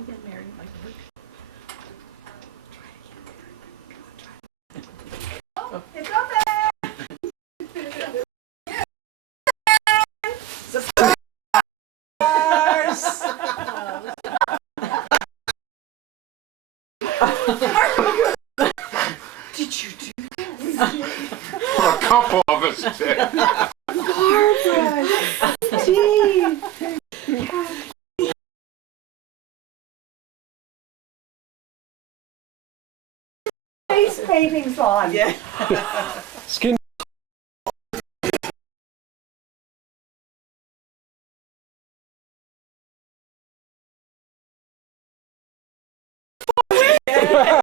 again, Mary. Like oh, it's open! Did you do this? Well, a couple of us did. Barbara! Steve! Face paintings on. Yeah. Skin.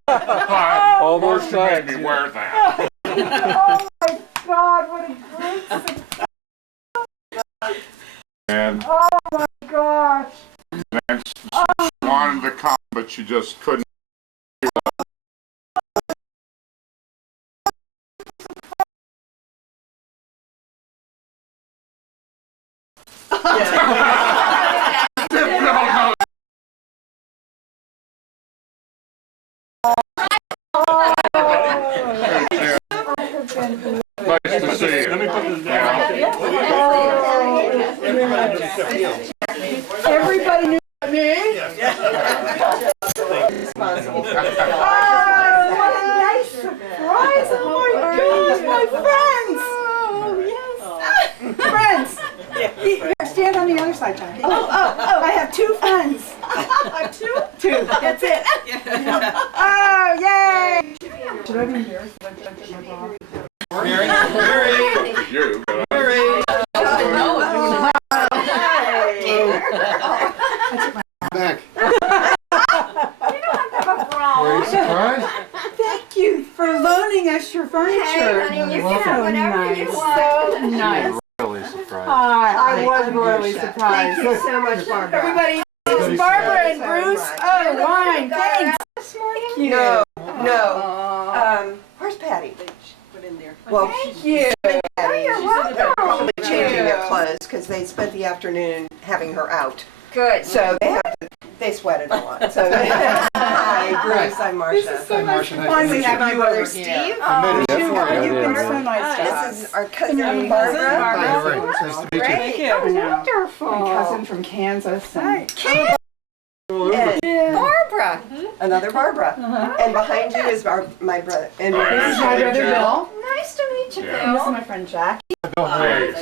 All those made me wear that. Oh my God, what a great surprise. And Oh my gosh. then she wanted to come, but she just couldn't. Nice to see you. Let me put this down. Everybody knew me. Oh, what a nice surprise. Oh my gosh, my friends. Oh, yes. Friends. Here, stand on the other side, John. Oh, I have two friends. Two? Two, that's it. Oh, yay. Should I be here? Mary. You, but Mary. Back. Were you surprised? Thank you for loaning us your furniture. Hey, honey, you can have whatever you want. So nice. Really surprised. I was really surprised. Thank you so much, Barbara. Everybody, this is Barbara and Bruce. Oh, wine, thanks. Thank you. No. Where's Patty? Well, Thank you. Patty, you're welcome. Probably changing their clothes because they spent the afternoon having her out. good. So they sweated a lot. So hi, Bruce. I'm Marcia. This is so Hi, much Marcia. Nice fun to to meet have my you brother over Steve. here. I made it You've for you. been so nice to us. This is our cousin And your Barbara. cousin, Hi, Barbara. Lorraine. It's nice to meet you. Great. I know. Wonderful. My cousin from Kansas. And And Barbara. another Barbara. And behind you is my brother. And this is my brother Bill. Nice to meet you, Yeah. And this is Bill. my friend Jack. hey,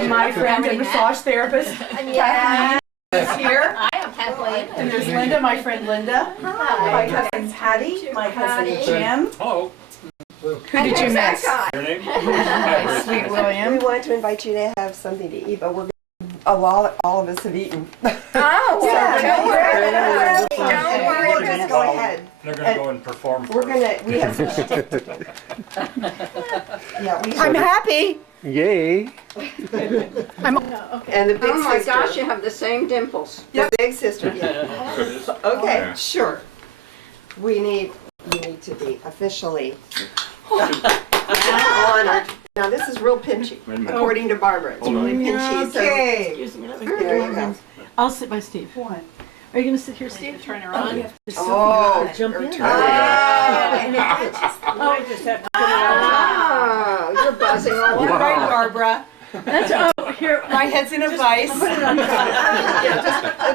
And my friend and massage therapist. Yeah. Is here. I am Kathleen. And there's Linda, my friend Linda. My cousin Patty. My cousin Jim. Hello. Who did you miss? Your name? My sweet we William. wanted to invite you to have something to eat, but all of us have eaten. Oh, Yeah, don't worry. Don't worry. We'll just go ahead. They're gonna go and perform. We have some shtick to do. Yeah, I'm happy. Yay. And the big Oh my sister. gosh, you have the same dimples. The big sister, yeah. Okay, Yeah. sure. You need to be officially honored. Now this is real pinchy, Wait a minute. according to Barbara. It's really pinchy. Okay. Excuse me, let me There you go. I'll sit by Steve. One. Are you going to sit here, Steve? Turn her on. Oh, Jump in. turn. Oh, you're buzzing all You're over. right, Barbara. That's here. My head's in a vice. Yeah,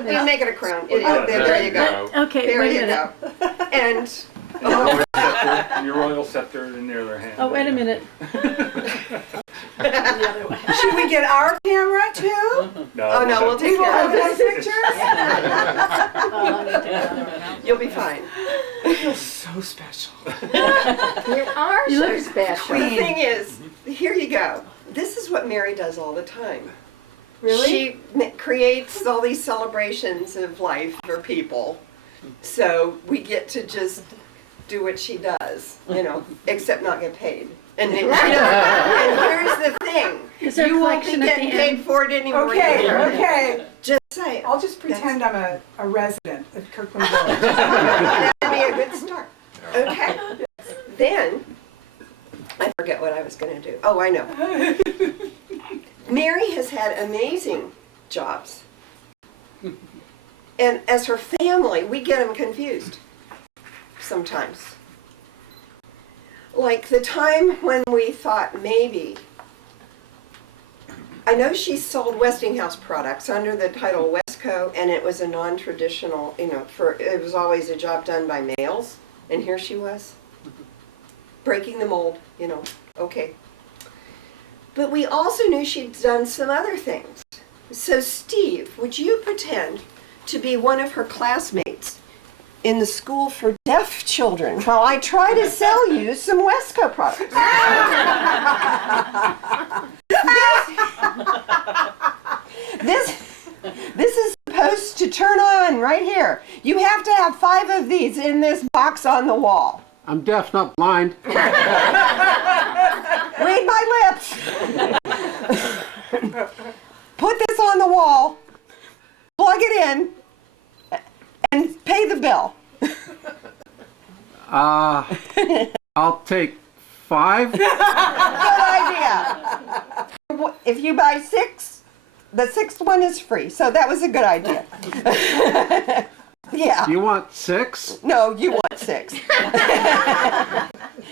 just make it a crown. There you go. Okay, There wait a you minute. go. And Your royal scepter in their other hand. Oh, wait a minute. The other way. Should we get our camera too? No, oh no, we'll take care of Have this. pictures? You'll be fine. So special. You are You so look special. The thing is, here you go. This is what Mary does all the time. Really? She creates all these celebrations of life for people. So we get to just do what she does, except not get paid. And then and here's the thing. Is there You won't be collection at getting the paid end? for it anymore. Okay, either. okay. Just say it. I'll just pretend I'm a resident of Kirkland Village. That'd be a good start. Okay. Then, I forget what I was going to do. Oh, I know. Mary has had amazing jobs. And as her family, we get them confused sometimes. Like the time when we thought maybe, I know she sold Westinghouse products under the title Westco, and it was a non-traditional, it was always a job done by males, and here she was, breaking the mold, okay. But we also knew she'd done some other things. So Steve, would you pretend to be one of her classmates in the school for deaf children while I try to sell you some Wesco products? This is supposed to turn on right here. You have to have 5 of these in this box on the wall. I'm deaf, not blind. Read my lips. Put this on the wall, plug it in, and pay the bill. I'll take 5. Good idea. If you buy 6, the 6th one is free. So that was a good idea. Yeah. You want 6? No, you want 6. I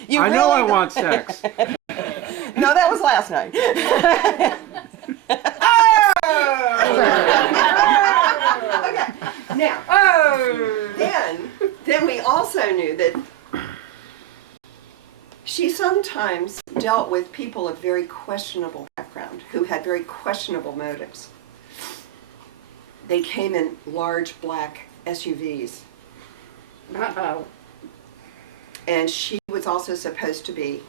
know I want 6. No, that was last night. Okay. Now, then we also knew that she sometimes dealt with people of very questionable background who had very questionable motives. They came in large black SUVs. Uh-oh. And she was also supposed to be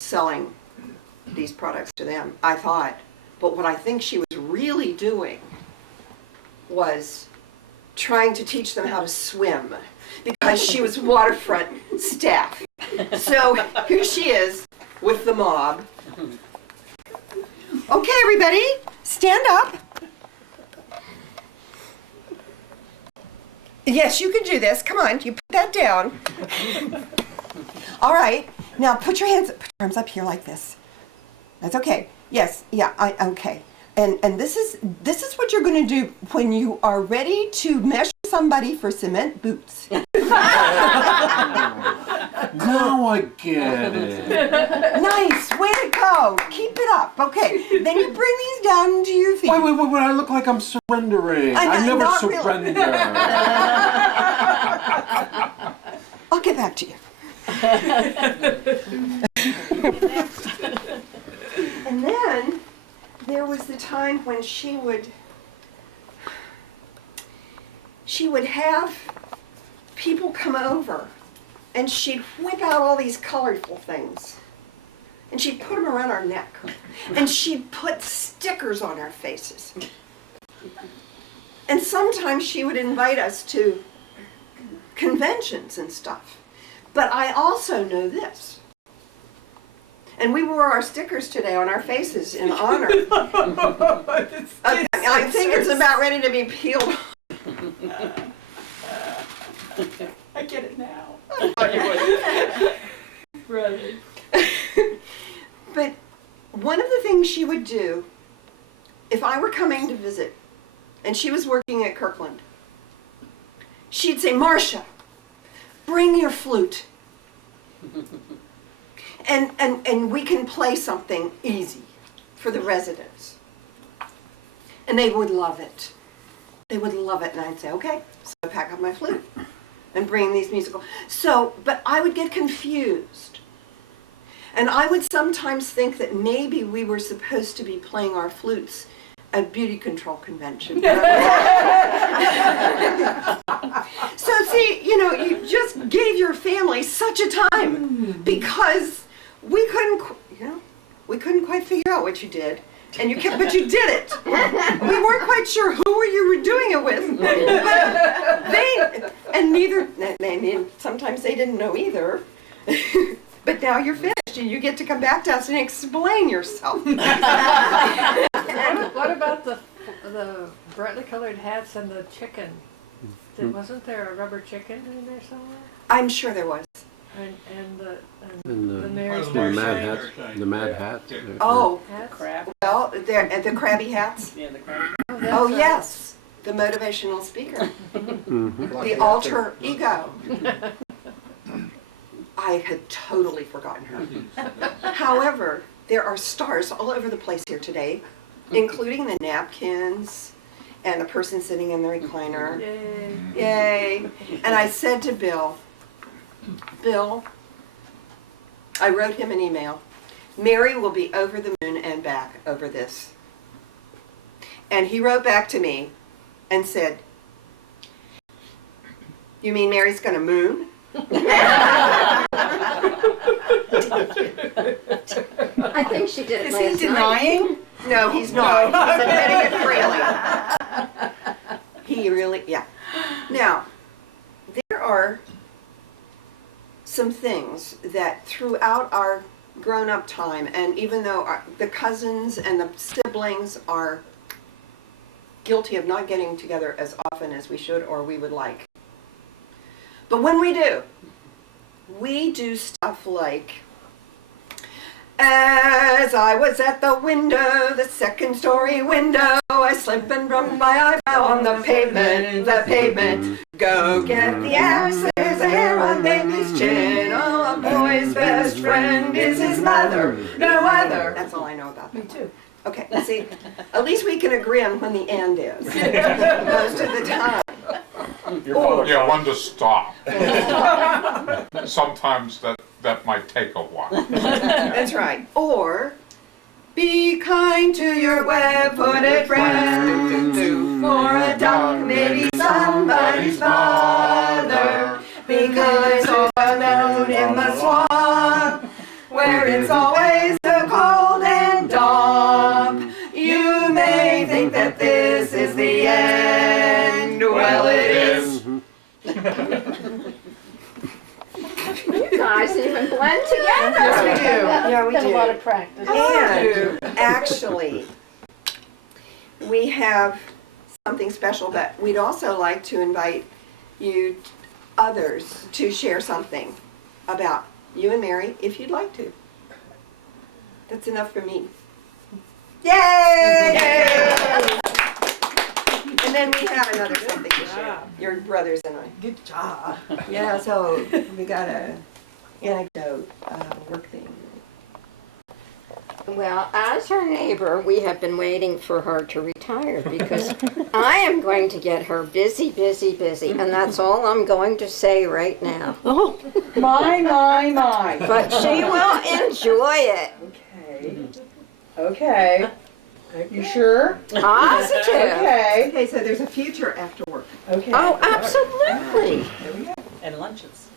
selling these products to them, I thought. But what I think she was really doing was trying to teach them how to swim, because she was waterfront staff. So here she is with the mob. Okay, everybody, stand up. Yes, you can do this. Come on, you put that down. All right, now put your arms up here like this. That's okay. Yes, yeah, okay. And this is what you're going to do when you are ready to measure somebody for cement boots. Now I get it. Nice, way to go. Keep it up. Okay, then you bring these down into your feet. Wait, I look like I'm surrendering. I never not really. surrender. I'll get back to you. And then there was the time when she would have people come over, and she'd whip out all these colorful things, and she'd put them around our neck, and she'd put stickers on our faces. And sometimes she would invite us to conventions and stuff. But I also know this. And we wore our stickers today on our faces in honor. I think it's about ready to be peeled. I get it now. Right. But one of the things she would do, if I were coming to visit, and she was working at Kirkland, she'd say, "Marcia, bring your flute. And we can play something easy for the residents." And they would love it. They would love it. And I'd say, okay. So I pack up my flute and bring these musical. But I would get confused. And I would sometimes think that maybe we were supposed to be playing our flutes at a beauty control convention. So see, you just gave your family such a time, because we couldn't quite figure out what you did, but you did it. We weren't quite sure who you were doing it with, but sometimes they didn't know either. But now you're finished, and you get to come back to us and explain yourself. What about the brightly colored hats and the chicken? Wasn't there a rubber chicken in there somewhere? I'm sure there was. And the And mayor's the Mary mad Jane. hat. The mad hat. Oh, Hats? well, the crabby hats. Yeah, the crab. Oh, yes. the motivational speaker, the alter ego. I had totally forgotten her. However, there are stars all over the place here today, including the napkins and the person sitting in the recliner. Yay. Yay. And I said to Bill, I wrote him an email. Mary will be over the moon and back over this. And he wrote back to me and said, you mean Mary's gonna moon? I think she did it Is last he night. denying? No, he's not. He's admitting it freely. He really, yeah. Now, there are some things that throughout our grown-up time, and even though the cousins and the siblings are guilty of not getting together as often as we should or we would like. But when we do stuff like, as I was at the window, the second story window, I slipped and broke my eyebrow on the pavement. Go get the axe, there's a hair on baby's chin. Oh, a boy's best friend is his mother, no other. That's all I know about that. Me too. Okay, see, at least we can agree on when the end is, most of the time. Your father Yeah, when to stop. Sometimes that might take a while. That's right. Or, be kind to your web-footed friend. For a duck may be somebody's father. Because all alone in the swamp, where it's always so cold and damp, you may think that this is the end. Well, it is. You guys even blend together. Yes, we do. Yeah, we Got a lot do. of practice. And actually, we have something special, but we'd also like to invite you others to share something about you and Mary, if you'd like to. That's enough for me. Yay! And then we have another something to share. Your brothers and I. Good job. Yeah, so we got a anecdote, work thing. Well, as her neighbor, we have been waiting for her to retire because I am going to get her busy, and that's all I'm going to say right now. Oh, my. But she will enjoy it. Okay. You sure? Positive. Okay. Okay, so there's a future after work. Okay. Oh, absolutely. And lunches.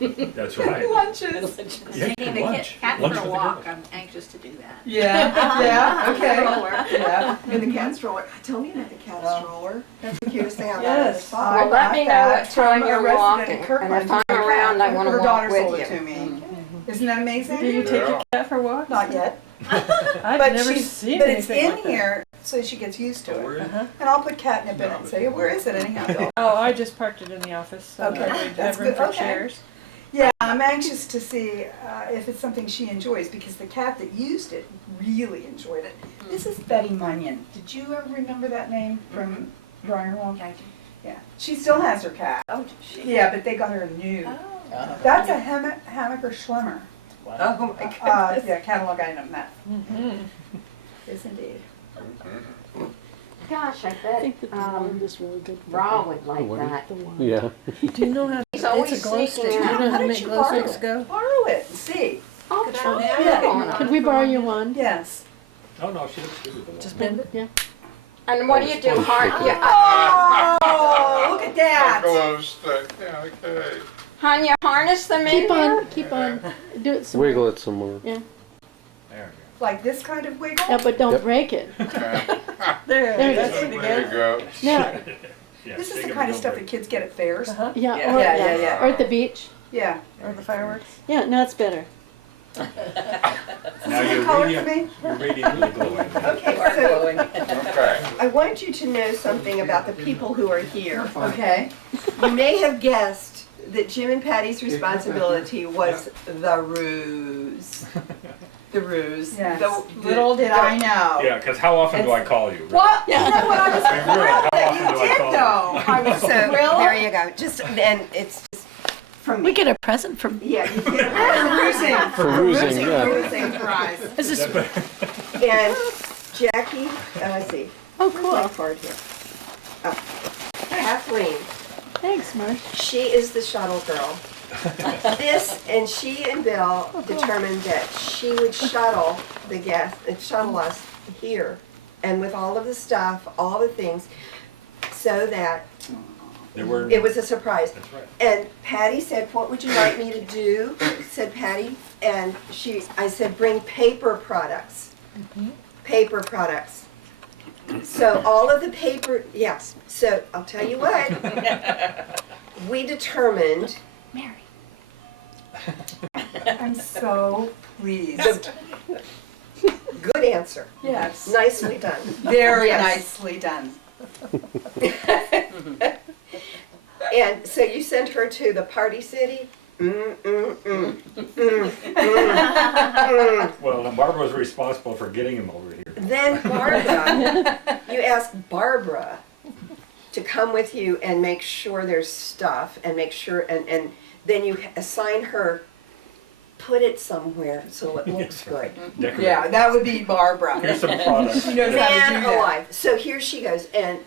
That's right. Lunches. Yeah, Taking the lunch. cat Lunch for with a the walk, girls. I'm anxious to do that. Yeah, okay. Yeah. And the cat stroller. Tell me about the cat stroller. That's the cutest thing I've ever Yes. saw. Well, let me know what time From a you're resident walking, in Kirkland. and if I'm around, I want to Her walk daughter sold with it you. to me. Isn't that amazing? Do you take your cat for walks? Not yet. I've But never she's, seen but it's anything in like that. here so she gets used to it. Uh-huh. And I'll put catnip in it and say, where is it anyhow, Bill? Oh, I just parked it in the office so Okay, that we'd that's have room good. for Okay. chairs. Yeah, I'm anxious to see if it's something she enjoys because the cat that used it really enjoyed it. This is Betty Munyon. Did you ever remember that name from Drawing Room? Yeah. She still has her cat. Oh, she. Yeah, but they got her a new. Oh. That's a Hammacher Schlemmer. Oh my goodness. Yeah, catalog item that. Mm-hmm. Yes, indeed. Gosh, I bet is really good. Ra would like what that. Yeah. Do you know how He's always it's a glow sneaking stick? Do you out. know How how to did make you glow borrow sticks it? go? Borrow it and see. Oh, try it Yeah. on. Could we borrow your wand? Yes. Oh, no, she looks good with the wall. Just bend it, yeah. And what do you do, Hon? Oh, look at that. Glow stick, yeah, okay. Hon, you harness them in Keep here? on, keep on. Do it some Wiggle it some more. There Like this kind of wiggle? Yeah, but don't Yep. break it. Okay. There, There it that's is. it There again. you go. Now, we go. Yeah, This is take the it kind of and stuff go that kids get at fairs. yeah, Yeah, or, yeah, yeah. or at the beach. Yeah. Or the fireworks. Yeah, no, it's better. Now Is you're it color for radiant, me? you're radiantly glowing. Okay, so Okay. I want you to know something about the people who are here. Okay. You may have guessed that Jim and Patty's responsibility was the ruse. The ruse. Yes. Little did I know. Yeah, because how often do I call you? What? You know what? I was I mean, really, thrilled how that often you do I did call know. I was So thrilled. there you go. Just and it's just from We me. get a present from. Yeah, you get Perusing. Perusing, yeah. Perusing prize. Is this? And Jackie, let's see. Oh, Where's my cool. card here? Oh. Kathleen, Thanks, Marsh. she is the shuttle girl. And she and Bill determined that she would shuttle the guests, shuttle us here, and with all of the stuff, all the things, so that There were. it was a surprise. That's right. And Patty said, "What would you like me to do?" said Patty, and I said, "Bring paper products." Paper products. So all of the paper, yes. So I'll tell you what. We determined. Mary. I'm so pleased. Good answer. Yes. Nicely done. Very Yes. nicely done. And so you sent her to the Party City? Well, now Barbara was responsible for getting him over here. Then Barbara, you ask Barbara to come with you and make sure there's stuff and make sure, and then you assign her, put it somewhere so it looks good. Decorated. Yeah, that would be Barbara. Here's some products. She knows how to Man do that. alive. So here she goes, and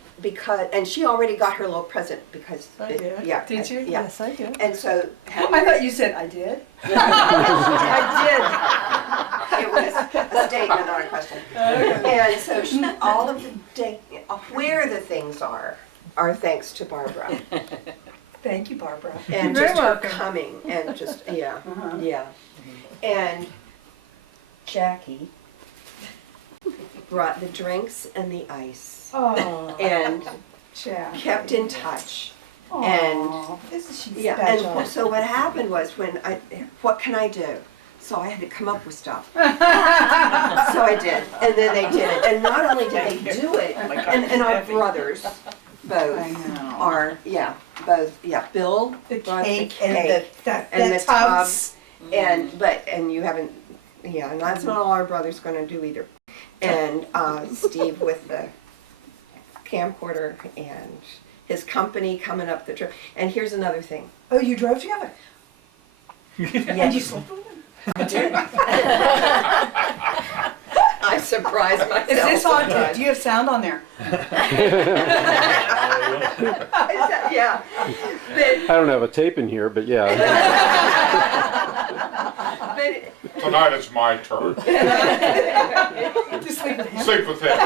she already got her little present because. I did. Yeah. Did you? Yeah. Yes, I did. And so. I thought you said I did. I did. It was a statement, not a question. And so all of where the things are thanks to Barbara. Thank you, Barbara. And You're just her welcome. coming and just, yeah, Uh-huh. yeah. And Jackie brought the drinks and the ice Oh, and Jack. kept in touch. Aw, isn't she Yeah, special? and so what happened was what can I do? So I had to come up with stuff. So I did, and then they did it. And not only did they do it, and our brothers both I know. are, Bill The brought cake the and cake the the tubs. and you haven't, and that's not all our brother's gonna do either. And Steve with the camcorder and his company coming up the trip. And here's another thing. Oh, you drove together? And you slept with them? I did. I surprised myself. Is this on? sometimes. Do you have sound on there? Yeah. I don't have a tape in here, but yeah. But Tonight it's my turn. Just sleep with him? Sleep with him.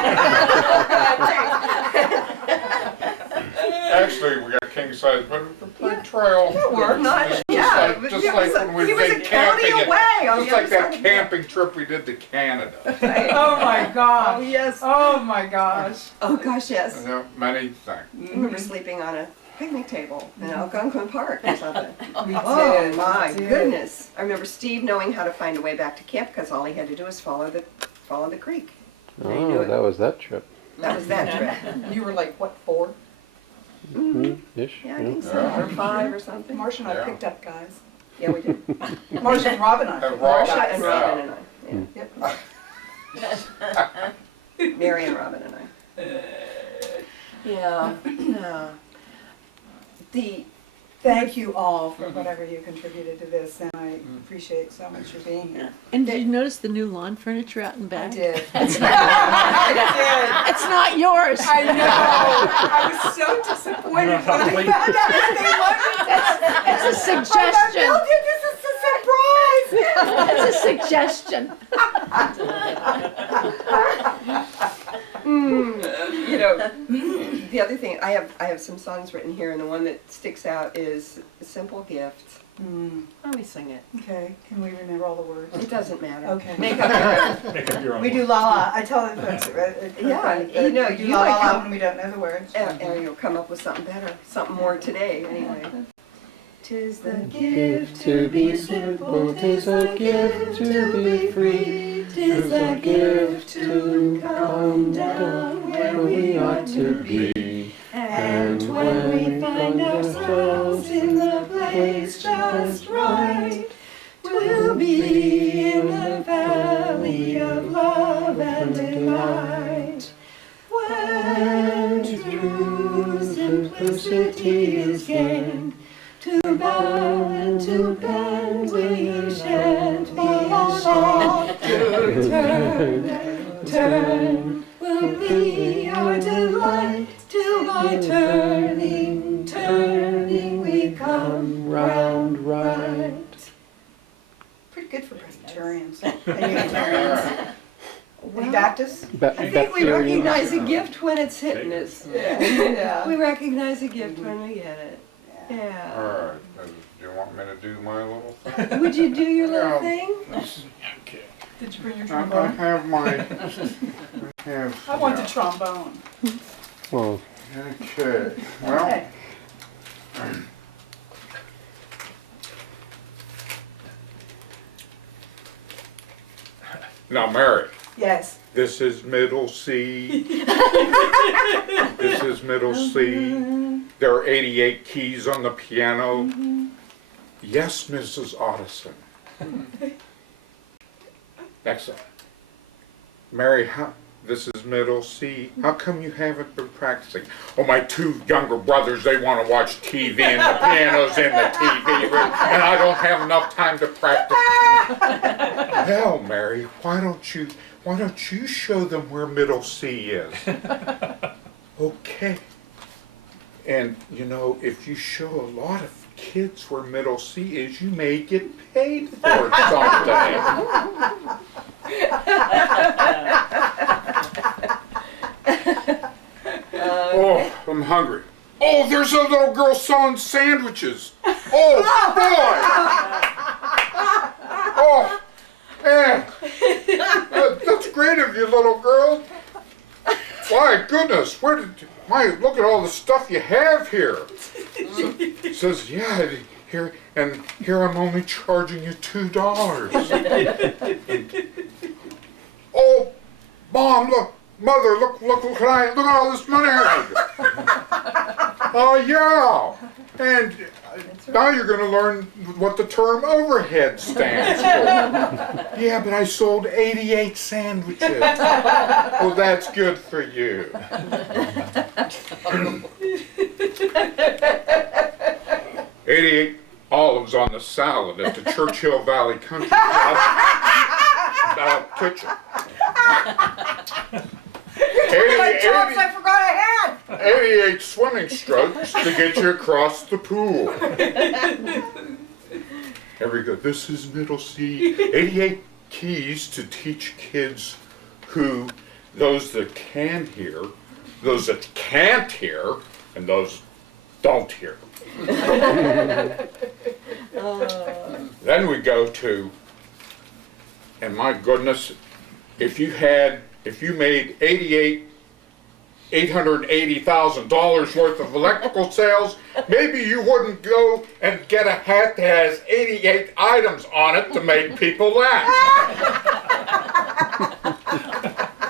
Actually, we got king size, but it's a big trail. we're not, Just yeah. like when we he was a did county camping. away on Just the like other side that of camping trip we did to Canada. Oh my gosh. Oh, yes. Oh my gosh. Oh, gosh, yes. And there are many things. I remember sleeping on a picnic table in Algonquin Park or something. We Oh did, my we did. goodness! I remember Steve knowing how to find a way back to camp because all he had to do was follow the creek. Oh, that was that trip. That was that trip. You were like, what, 4? Ish. Yeah, I think so, or 5 or something. Marcia and I Yeah. picked up guys. Yeah, we did. Marcia and Robin and I And picked Rob. up Marsha guys. and Yeah. Robin and I. Yep. Yeah. Mary and Robin and I. Yeah. Yeah. Thank you all for whatever you contributed to this, and I appreciate so much for being here. And did you notice the new lawn furniture out in I back? did. It's I not yours. did. I know. I was so disappointed when I found out that they loved it. It's a I thought, suggestion. Bill did this as a surprise. It's a suggestion. You know, the other thing, I have some songs written here, and the one that sticks out is Simple Gift. Let me sing it. Okay, can we remember all the words? It doesn't matter. Okay. Make up your own. Make up your own. We do la la. I tell the folks Yeah, you know, we do you la might la come- when we don't know the words. And you'll come up with something better, something more today, anyway. 'Tis the Gift to be simple, 'tis a gift to be free, 'tis a gift to come down where we ought to be. And when we find ourselves in the place just right, we'll be in the valley and true simplicity is gained. To bow and to bend we shan't be ashamed. To turn will be our delight. Till by turning we come round right. Pretty good for Presbyterians and Unitarians. Any Baptists? I think we recognize a gift when it's hitting us. Yeah. We recognize a gift when we get it. All Yeah. right, do you want me to do my little thing? Would you do your little thing? Okay. Did you bring your I trombone? have my, I want the trombone. Well, okay, well, Okay. now Mary, Yes. this is middle C. This is middle C. There are 88 keys on the piano. Yes, Mrs. Otteson. Excellent. Mary, this is middle C. How come you haven't been practicing? Oh, my two younger brothers, they want to watch TV and the piano's in the TV room and I don't have enough time to practice. Well, Mary, why don't you show them where middle C is? Okay. And you know, if you show a lot of kids where middle C is, you may get paid for it someday. Oh, I'm hungry. Oh, there's a little girl selling sandwiches. Oh, boy. Oh, man. That's great of you, little girl. My goodness, look at all the stuff you have here. It says, yeah, here I'm only charging you $2. Oh, Mom, look, Mother, look at all this money I have. Oh, yeah. And now you're going to learn what the term overhead stands for. Yeah, but I sold 88 sandwiches. Well, that's good for you. 88 olives on the salad at the Churchill Valley Country Club kitchen. 88 swimming strokes to get you across the pool. Very good. This is middle C. 88 keys to teach kids those that can hear, those that can't hear, and those don't hear. Then we go to, and my goodness, if you made $880,000 worth of electrical sales, maybe you wouldn't go and get a hat that has 88 items on it to make people laugh.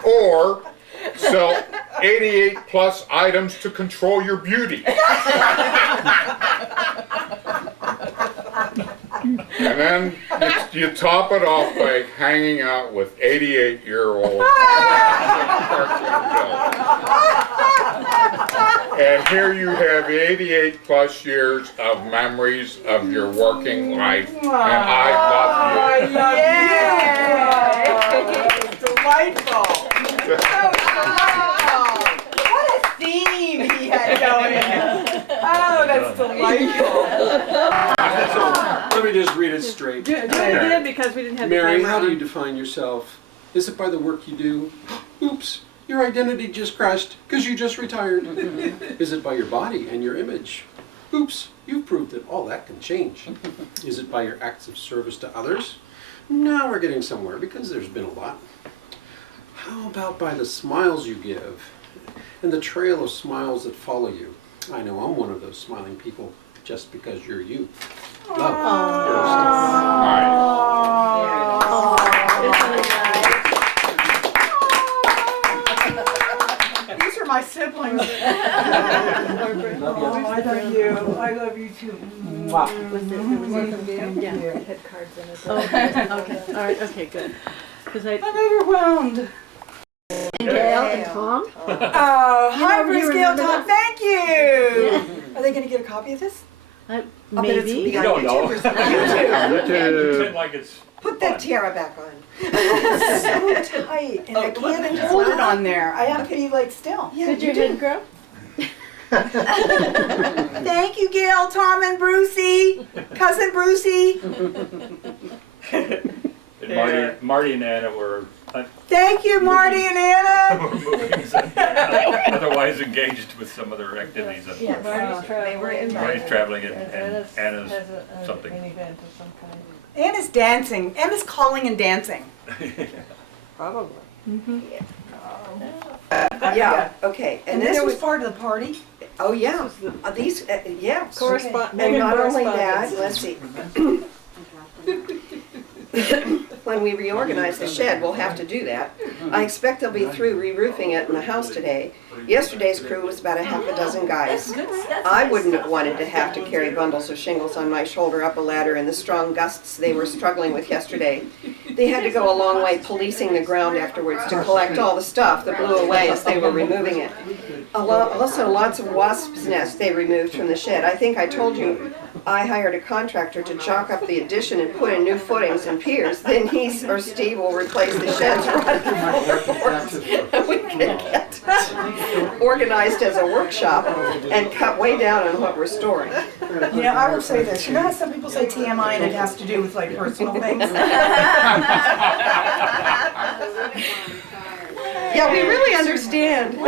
Or sell 88 plus items to control your beauty. And then you top it off by hanging out with 88-year-old and here you have 88 plus years of memories of your working life. And I love you. It's delightful. So delightful. What a theme he had going. Oh, that's delightful. so let me just read it straight. Do it again because we didn't have Mary, the how do you timer on. define yourself? Is it by the work you do? Oops, your identity just crashed because you just retired. Is it by your body and your image? Oops, you've proved that all that can change. Is it by your acts of service to others? Now we're getting somewhere because there's been a lot. How about by the smiles you give and the trail of smiles that follow you? I know I'm one of those smiling people just because you're you. Love. These are my siblings. I love you. I love you too. Was it yeah. Had cards in it. Okay, all right, okay, good. Because I'm overwhelmed. Gail and Tom. Oh, hi, You Bruce, Gail, remember Tom, that? thank you. Are they gonna get a copy of this? I'll bet it's Maybe. be on don't know. YouTube or something. YouTube. Pretend like it's Put that tiara back on. It's so tight, and I can't hold it on there. I have to be like still. Yeah, Did you your do. head grow? Thank you, Gail, Tom, and Brucey, cousin Brucey. and Marty and Anna were Thank you, Marty and Anna. otherwise engaged with some other activities. Yeah, Marty's traveling. Marty's traveling and Anna's Anna's has an something. event of some kind. Anna's dancing. Anna's calling and dancing. Probably. Yeah, okay. And then this there was part of the party. oh yeah, these, yeah. Correspond. And not only that, let's see. When we reorganize the shed, we'll have to do that. I expect they'll be through re-roofing it in the house today. Yesterday's crew was about a half a dozen guys. I wouldn't have wanted to have to carry bundles of shingles on my shoulder up a ladder in the strong gusts they were struggling with yesterday. They had to go a long way policing the ground afterwards to collect all the stuff that blew away as they were removing it. Also, lots of wasps' nests they removed from the shed. I think I told you I hired a contractor to chalk up the addition and put in new footings and piers. Then he or Steve will replace the shed's rotted floors. And we can get organized as a workshop and cut way down on what we're storing. You know, I will say this. You know how some people say TMI and it has to do with like personal things? Yeah, we really understand.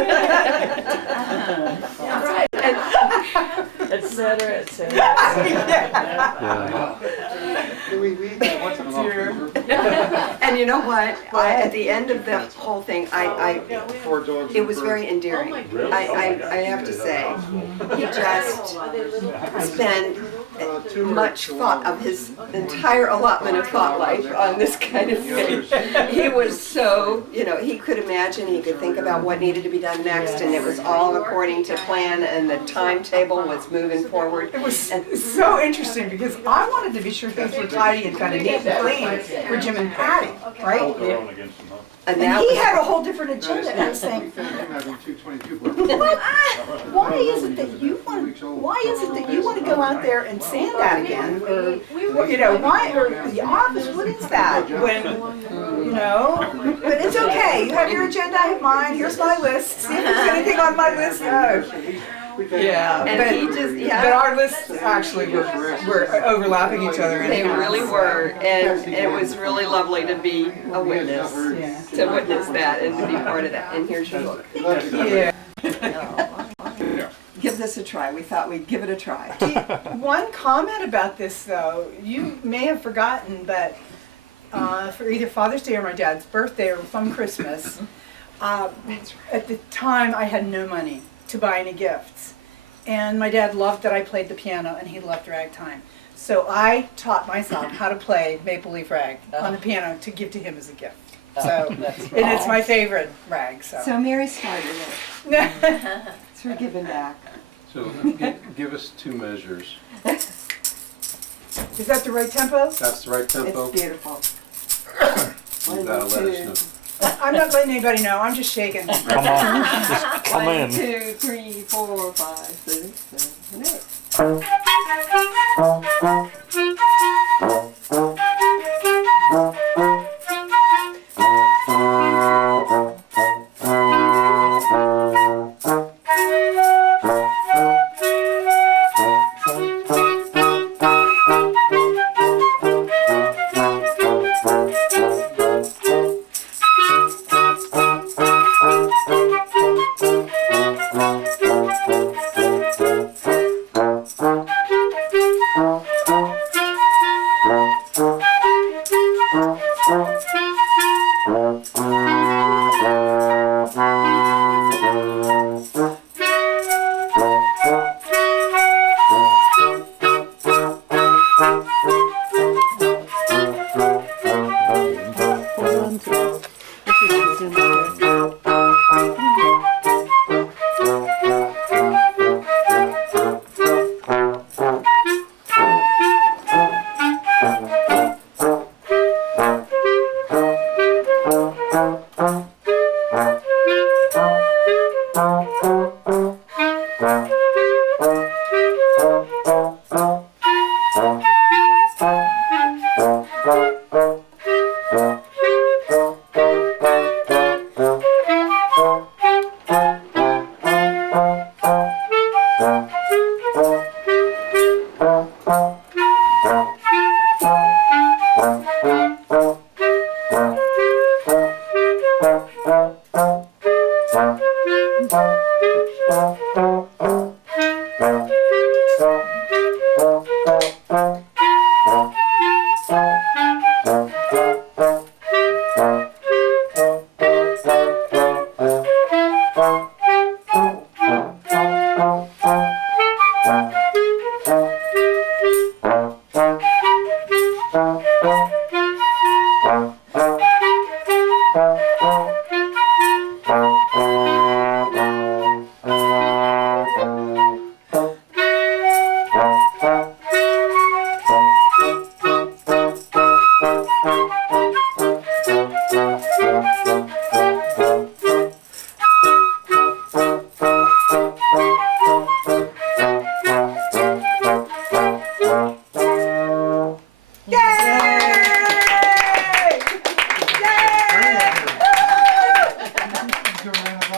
Et cetera, et cetera. Yeah. And you know what? At the end of the whole thing, it was very endearing. I have to say, he just spent much thought of his entire allotment of thought life on this kind of thing. He was so, he could imagine, he could think about what needed to be done next, and it was all according to plan, and the timetable was moving forward. It was so interesting because I wanted to be sure things were tidy and kind of neat and clean for Jim and Patty, right? And And now he had a whole different agenda, and I was saying, what? Why is it that you want to go out there and sand that again? Or, why, or the office, what is that? When, but it's okay, you have your agenda, I have mine, here's my list, see if there's anything on my list. Yeah, And he just, but our lists actually were overlapping each other. they really were, and it was really lovely to be a witness, to witness that and to be part of that. And here's your book. Yeah. Give this a try. We thought we'd give it a try. One comment about this, though, you may have forgotten, but for either Father's Day or my dad's birthday or some Christmas, at the time I had no money to buy any gifts. And my dad loved that I played the piano, and he loved ragtime. So I taught myself how to play Maple Leaf Rag on the piano to give to him as a gift. So, and it's my favorite rag. So Mary started it. It's her giving back. So give us 2 measures. Is that the right tempo? That's the right tempo. It's beautiful. You gotta let us know. I'm not letting anybody know. I'm just shaking. Come on, just come 1, in. 2, 3, 4, 5, 6, 7, 8.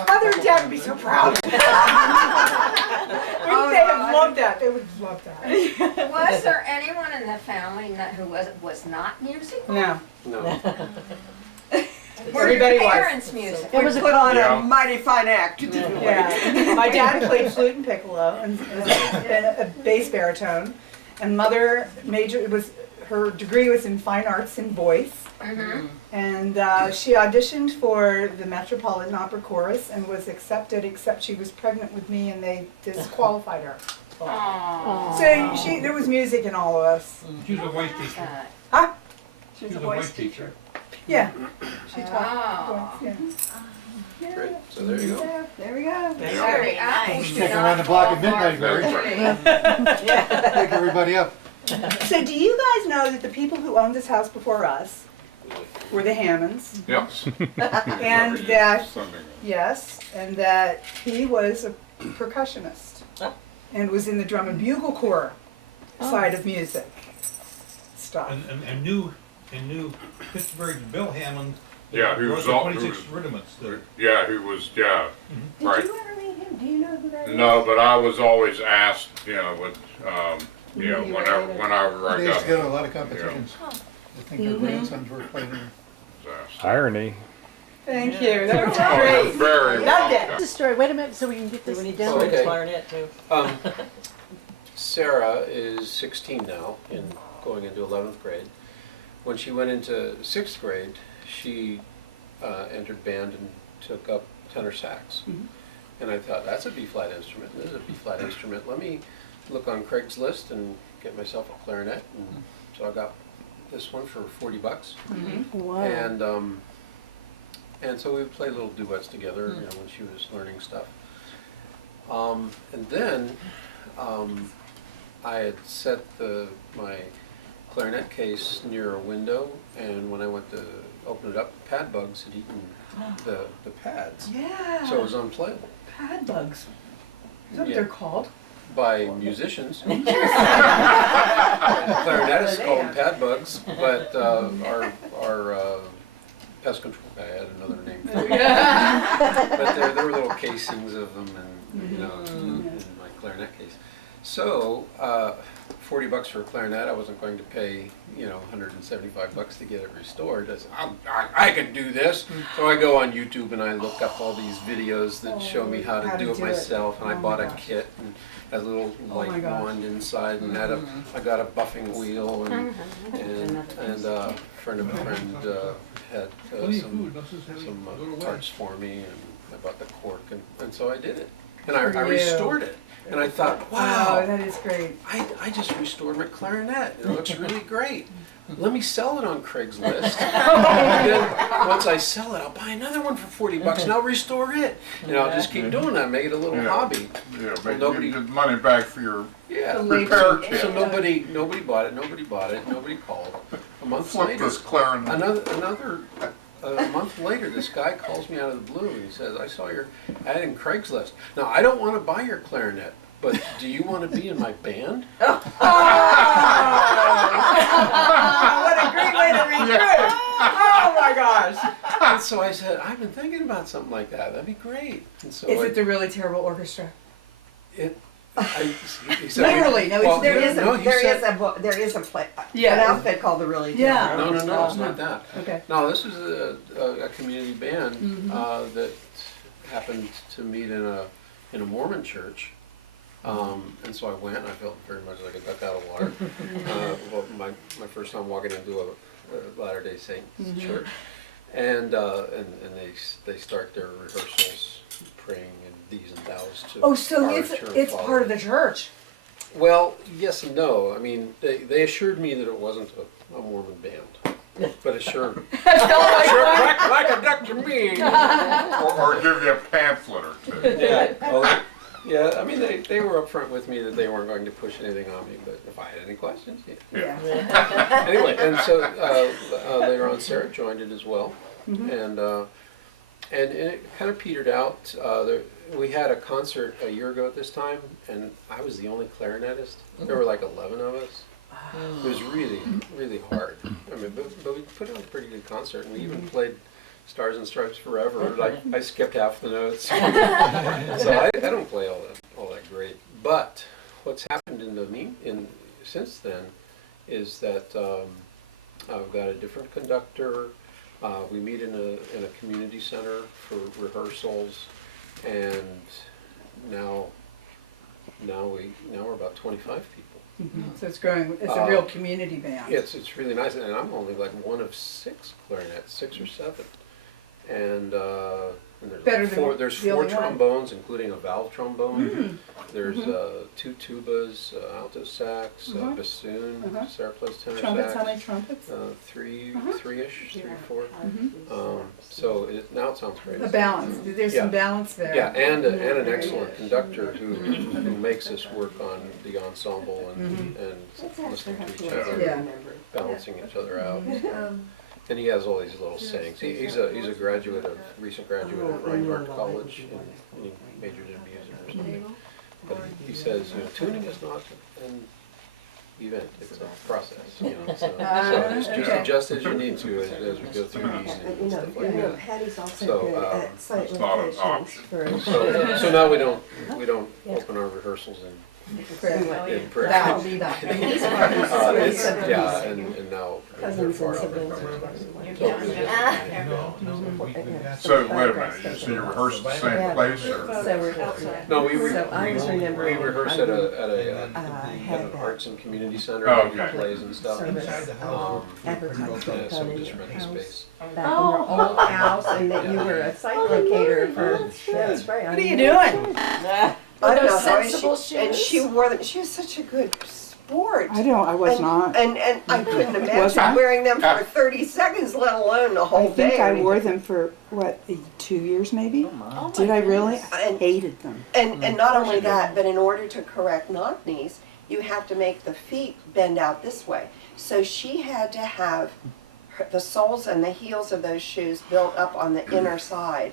Mother and Dad would be so proud. Wouldn't they have loved that? They would have loved that. Was there anyone in the family who was not musical? No. No. Were Everybody your was. parents musical? It was put on Yeah. a mighty fine act to do it. Yeah. My dad played flute and piccolo and was a bass baritone. And mother her degree was in fine arts and voice. Mm-hmm. And she auditioned for the Metropolitan Opera Chorus and was accepted, except she was pregnant with me and they disqualified her. Aww. So there was music in all of us. She was a voice teacher. Huh? She was a voice teacher. Yeah. She taught Oh. voice, yeah. Great. So there you go. There we go. Very nice. Stick around the block at midnight, Mary. Wake everybody up. So do you guys know that the people who owned this house before us were the Hammonds? Yes. And that, Sunday. yes, and that he was a percussionist and was in the drum and bugle corps side of music stuff. And knew Pittsburgh's Bill Hammond. Yeah, who wrote was the all- 26 who was- rudiments. Yeah, who was, yeah, Did right. you ever meet him? Do you know who that is? No, but I was always asked, you know, You were whenever I They used got to go to a lot of competitions. I think their grandsons were playing in. asked. Irony. Thank you. That was Oh, you're great. very Loved welcome. it. The story, wait a minute, so we can get this down. Okay. Clarinet too. Sarah is 16 now and going into 11th grade. When she went into 6th grade, she entered band and took up tenor sax. Mhm. And I thought, that's a B-flat instrument. This is a B-flat instrument. Let me look on Craigslist and get myself a clarinet. And so I got this one for $40. Wow. And so we would play little duets together, you know, when she was learning stuff. And then I had set my clarinet case near a window, and when I went to open it up, pad bugs had eaten the pads, Yeah. so it was unplayable Pad bugs. Is that what Yeah. they're called? by musicians. And clarinetists call them pad bugs, but our pest control guy had another name for them. But there were little casings of them, and you know, in my clarinet case. So $40 for a clarinet, I wasn't going to pay, you know, $175 to get it restored. I said, I can do this. So I go on YouTube and I look up all these videos that show me how to do it myself. And I bought a kit and had a little light wand inside and I got a buffing wheel and a friend of a friend had some parts for me, and I bought the cork and so I did it. And I restored it. And I thought, wow, that is great. I just restored my clarinet. It looks really great. Let me sell it on Craigslist. And then once I sell it, I'll buy another one for $40 and I'll restore it. You know, I'll just keep doing that, make it a little hobby. Yeah, Well, but nobody- you get money back for your Yeah. repair kit. So nobody bought it. Nobody called. A month Flip later, this clarinet. another a month later, this guy calls me out of the blue and he says, I saw your ad in Craigslist. Now, I don't want to buy your clarinet, but do you want to be in my band? What a great way to recruit! Oh my gosh! And so I said, I've been thinking about something like that. That'd be great. And so Is it the really terrible orchestra? he said, Literally, no, well, There is no, a, he there said- is a, there is a play, Yeah. an outfit called the Really Yeah. Terrible. No, it's not that. Okay. No, this was a community band that happened to meet in a Mormon church. And so I went, and I felt very much like a duck out of water. Well, my first time walking into a Latter-day Saints church. And they start their rehearsals praying in these and thous to Oh, so our it's eternal Father. part of the church. Well, yes and no. I mean, they assured me that it wasn't a Mormon band, but it sure cracked like a duck to me. Or give you a pamphlet or two. Yeah. Well, yeah. I mean, they were upfront with me that they weren't going to push anything on me, but if I had any questions, yeah. Anyway, and so later on, Sarah joined it as well, and it kind of petered out. We had a concert a year ago at this time, and I was the only clarinetist. There were like 11 of us. It was really, really hard. I mean, but we put on a pretty good concert, and we even played Stars and Stripes Forever. I skipped half the notes, so I don't play all that great. But what's happened since then is that I've got a different conductor. We meet in a community center for rehearsals. And now we're about 25 people. So it's growing. It's a real community band. It's really nice, and I'm only like one of 6 clarinets, 6 or 7, and there's four trombones, including a valve trombone. There's 2 tubas, alto sax, bassoon. Sarah plays tenor Trumpets, sax. how many trumpets? Three-ish, 3 or 4. So now it sounds great. The balance. There's some balance there. Yeah, and an excellent conductor who makes us work on the ensemble and listening to each other, balancing each other out. And he has all these little sayings. He's a recent graduate of Reinhardt College, and he majored in music or something. But he says, tuning is not an event; it's a process. So just adjust as you need to as we go through these and stuff like that. Patty's also So, good at site it's not an locations option. for. So now we don't open our rehearsals in prayer. And now they're far out. So wait a minute, so you rehearse at the same place or? No, we rehearse at an arts and community center, and do plays and stuff. So we just rent the space. Back in your old house, and that you were a site locator for. That's right. What are you doing? I don't know how and she wore them. She was such a good sport. I was not. And I couldn't Was imagine I? wearing them for 30 seconds, let alone the whole I think day. I wore them for, 2 years maybe? Did I really? I hated them. And not only that, but in order to correct knock knees, you have to make the feet bend out this way. So she had to have the soles and the heels of those shoes built up on the inner side.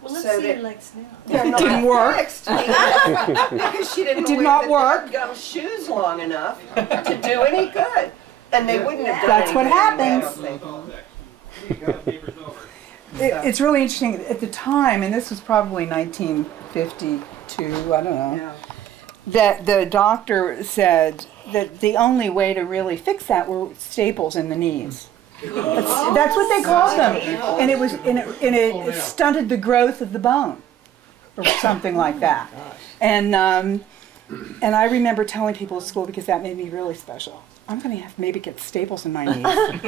Well, let's So see that- your legs now. They're not Didn't work. fixed because she didn't It did wear not the work. gum shoes long enough to do any good. And they wouldn't have done That's any what good anyway, happens. I don't think. It's really interesting. At the time, and this was probably 1952, I don't know, that the doctor said that the only way to really fix that were staples in the knees. That's what they called them, and it stunted the growth of the bone, or something like that. And I remember telling people at school, because that made me really special, I'm going to have to maybe get staples in my knees. And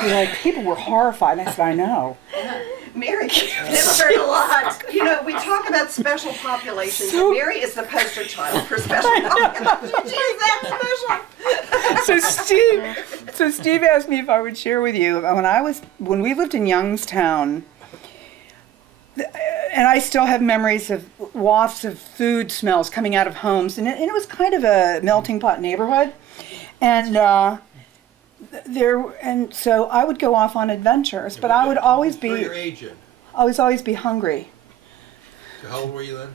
be like, people were horrified. And I said, I know. Mary gets hurt a lot. You know, we talk about special populations. So- Mary is the poster child for special populations. She's that special. So Steve asked me if I would share with you when we lived in Youngstown, and I still have memories of wafts of food smells coming out of homes, and it was kind of a melting pot neighborhood, and and so I would go off on adventures, but I would always Throw be, your age in. always be hungry. So how old were you then?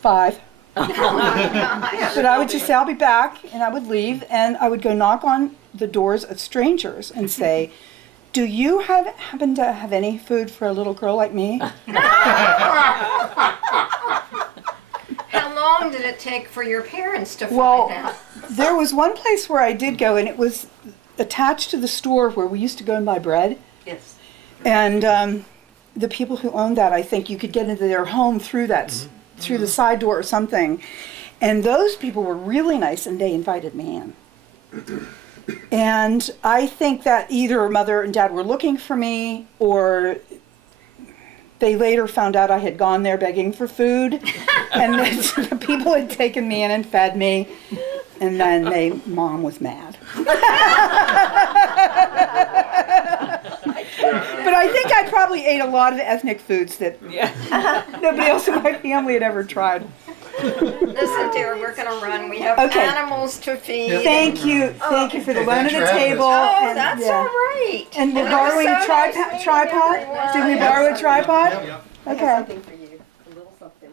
5. But I would just say, I'll be back, and I would leave, and I would go knock on the doors of strangers and say, do you happen to have any food for a little girl like me? How long did it take for your parents to Well, find out? there was one place where I did go, and it was attached to the store where we used to go and buy bread. Yes. And the people who owned that, I think you could get into their home through that, through the side door or something. And those people were really nice, and they invited me in. And I think that either mother and dad were looking for me, or they later found out I had gone there begging for food, and that the people had taken me in and fed me, and then mom was mad. But I think I probably ate a lot of ethnic foods that nobody else in my family had ever tried. Listen, dear, we're going to run. We have Okay. animals to feed. Thank you for the Hey, loan of thanks the for having table. Oh, and, that's yeah. all right. And we're It was borrowing so a nice meeting tripod? everyone. Did we borrow a tripod? Yep. I have Okay. something for you, a little something.